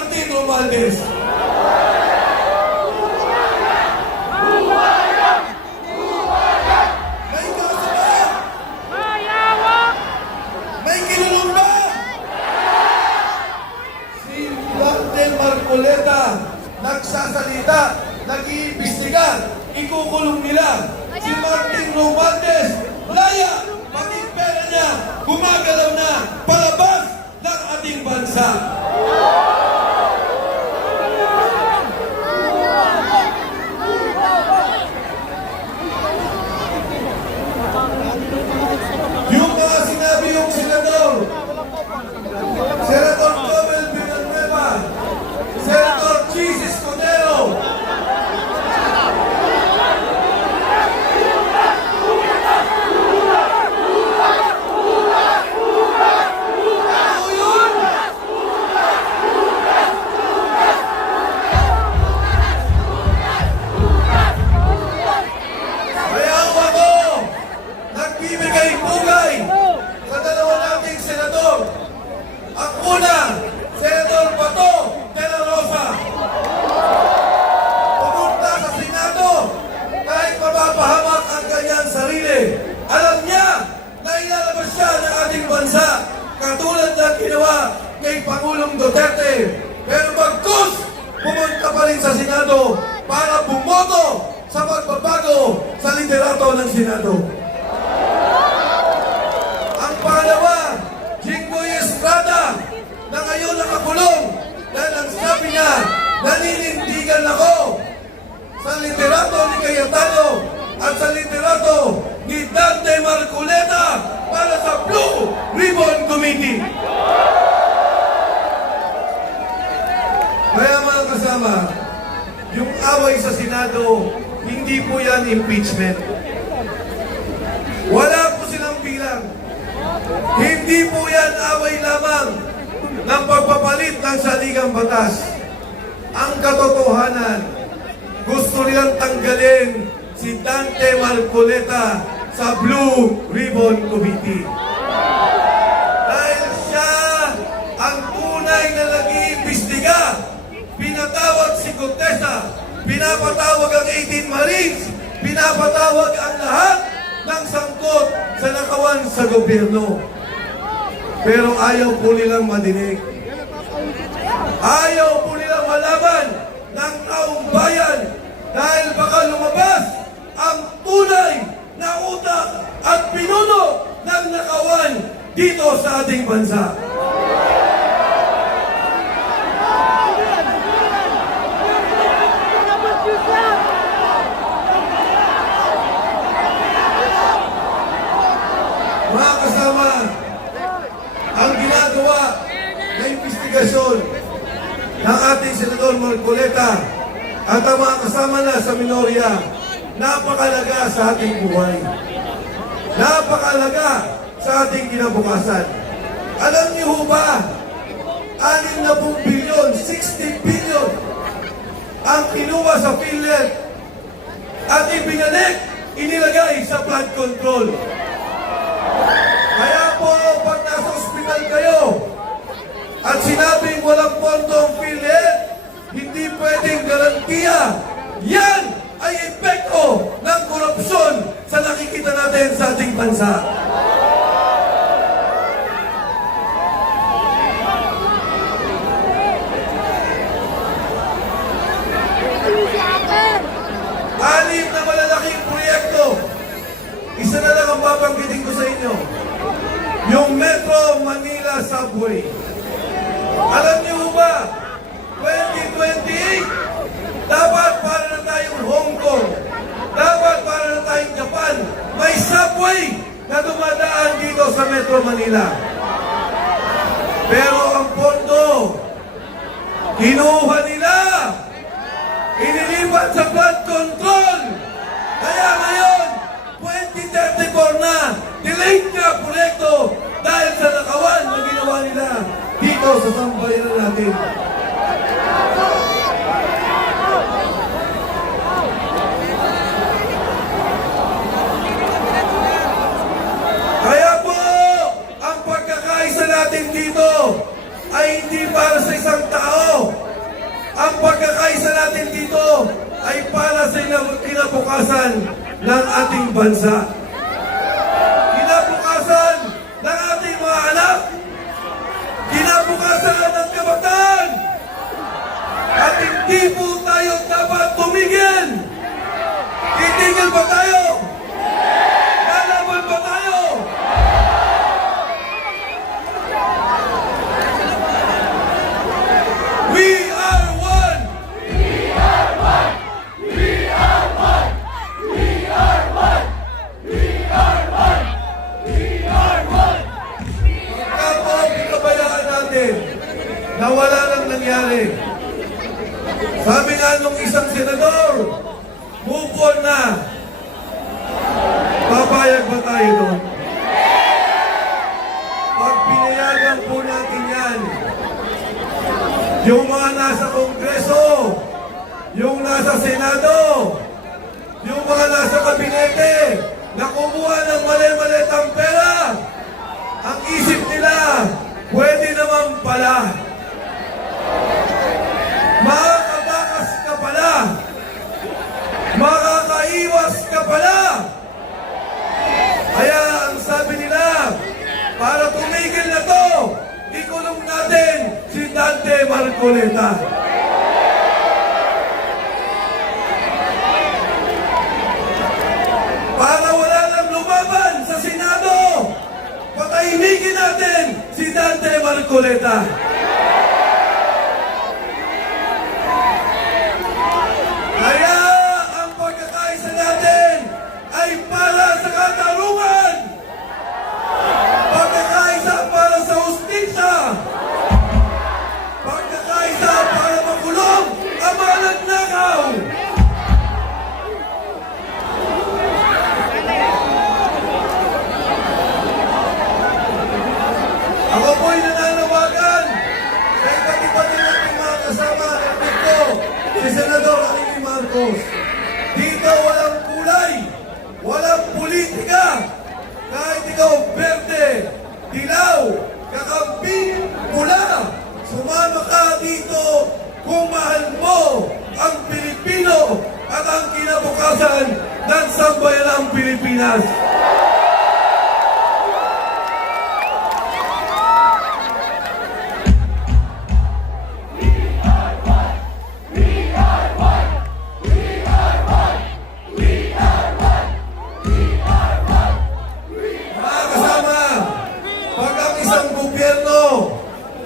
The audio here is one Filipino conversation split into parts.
Martin Romualdez. May kasabayan? May kinulong ba? Si Dante Marcoleta nagsasalita, nag-iimbestiga, ikukulong nila. Si Martin Romualdez, laya, pati pera niya, gumagalaw na palabas ng ating bansa. Yung mga sinabi yung senador, Senator Joel Villanueva, Senator Chis Escudero, kaya ako nagbibigay pugay sa dalawa nating senador. Ang una, Senador Bato de la Rosa. Pumunta sa Senado kahit mapapahamak ang kanyang sarili. Alam niya na ilalabas siya ng ating bansa katulad ng ginawa kay Pangulong Duterte. Pero bagkus, pumunta pa rin sa Senado para bumoto sa pagbabago sa liderato ng Senado. Ang pangalawa, Jinggoy Estrada, na ngayon nakakulong dahil ang sabi niya, naninindigan ako sa liderato ni Cayetano at sa liderato ni Dante Marcoleta para sa Blue Ribbon Committee. Kaya mga kasama, yung away sa Senado, hindi po yan impeachment. Wala po silang bilang. Hindi po yan away lamang ng pagpapalit ng saligang batas. Ang katotohanan, gusto nilang tanggalin si Dante Marcoleta sa Blue Ribbon Committee. Dahil siya ang tunay na nag-iimbestiga, pinatawag si Contessa, pinapatawag ang 18 Marines, pinapatawag ang lahat ng sangkot sa nakawan sa gobyerno. Pero ayaw po nilang madinig. Ayaw po nilang malaman ng taong bayan dahil baka lumabas ang tunay na utak at pinuno ng nakawan dito sa ating bansa. Mga kasama, ang ginagawa na investigasyon ng ating Senador Marcoleta at ang mga kasama na sa minorya, napakalaga sa ating buhay. Napakalaga sa ating kinabukasan. Alam niyo ho ba, 60 billion, 60 billion ang kinuha sa PhilHealth at ibinalik, inilagay sa flood control. Kaya po, pag nasa ospital kayo at sinabing walang pondo ang PhilHealth, hindi pwedeng garantiya. Yan ay epekto ng korupsyon sa nakikita natin sa ating bansa. Anim na malalaking proyekto. Isa na lang ang babanggitin ko sa inyo. Yung Metro Manila Subway. Alam niyo ba, 2028, dapat para na tayong Hong Kong, dapat para na tayong Japan, may subway na dumadaan dito sa Metro Manila. Pero ang pondo, kinuha nila, inilipat sa flood control. Kaya ngayon, 2034 na, delayed na proyekto dahil sa nakawan na ginawa nila dito sa sambayanan natin. Kaya po, ang pagkakaisa natin dito ay hindi para sa isang tao, ating bansa. Kinabukasan ng ating mga anak, kinabukasan ng kabataan, at hindi po tayo dapat tumigil. Titigil ba tayo? Lalaban ba tayo? We are one! We are one! We are one! We are one! We are one! We are one! Pagka po pinabayaan natin na wala nang nangyari. Sabi nga nung isang senador, move on na. Papayag ba tayo doon? Pag pinayagan po natin yan, yung mga nasa Kongreso, yung nasa Senado, yung mga nasa kabinete, na kumuha ng mali-malitang pera, ang isip nila, pwede naman pala. Makakatakas ka pala. Makakaiwas ka pala. Kaya ang sabi nila, para tumigil na to, ikulong natin si Dante Marcoleta. Para wala nang lumaban sa Senado, patahimikin natin si Dante Marcoleta. Kaya ang pagkakaisa natin ay para sa katarungan. Pagkakaisa para sa hustisya. Pagkakaisa para makulong ang mga nagnakaw. Ako po'y nananawagan sa iba't-iba nating mga kasama dito, si Senador Amy Marcos. Dito walang kulay, walang politika. Kahit ikaw berde, dilaw, kakamping, pula, sumama ka dito kung mahal mo ang Pilipino at ang kinabukasan ng sambayanang Pilipinas.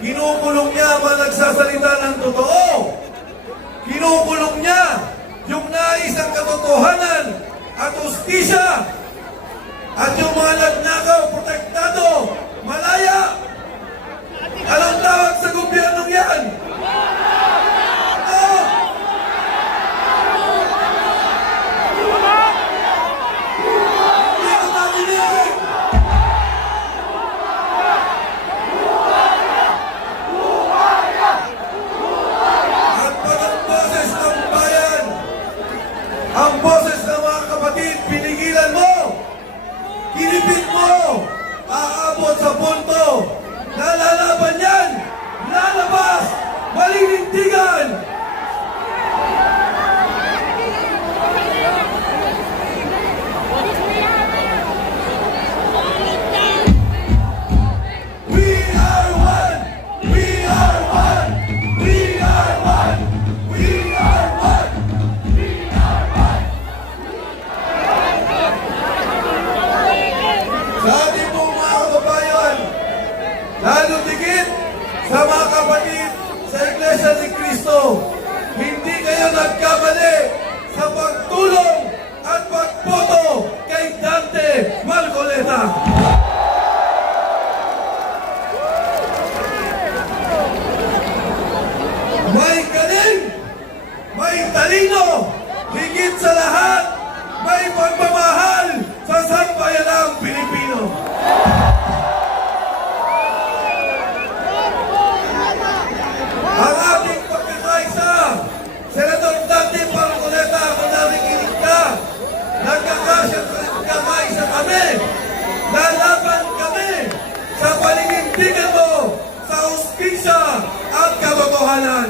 Kinukulong niya mga nagsasalita ng totoo. Kinukulong niya yung nais ng katotohanan at hustisya. At yung mga nagnakaw, protektado, malaya. Anong tawag sa gobyernong yan? Hindi ko marinig. Ang boses ng mga kapatid, pinigilan mo, kinipit mo, aabot sa punto, na lalaban yan, lalabas, malinindigan. We are one! We are one! We are one! We are one! Sa ating pong mga kababayan, lalo digit sa mga kapatid sa Iglesia ni Cristo, hindi kayo nagkamali sa pagtulong at pagboto kay Dante Marcoleta. May galing, may talino, higit sa lahat, may pagmamahal sa sambayanang Pilipino. Ang ating pagkakaisa, Senador Dante Marcoleta, kung narikinig ka, nagkakaisa kami, lalaban kami sa paninindigan mo sa hustisya at katotohanan.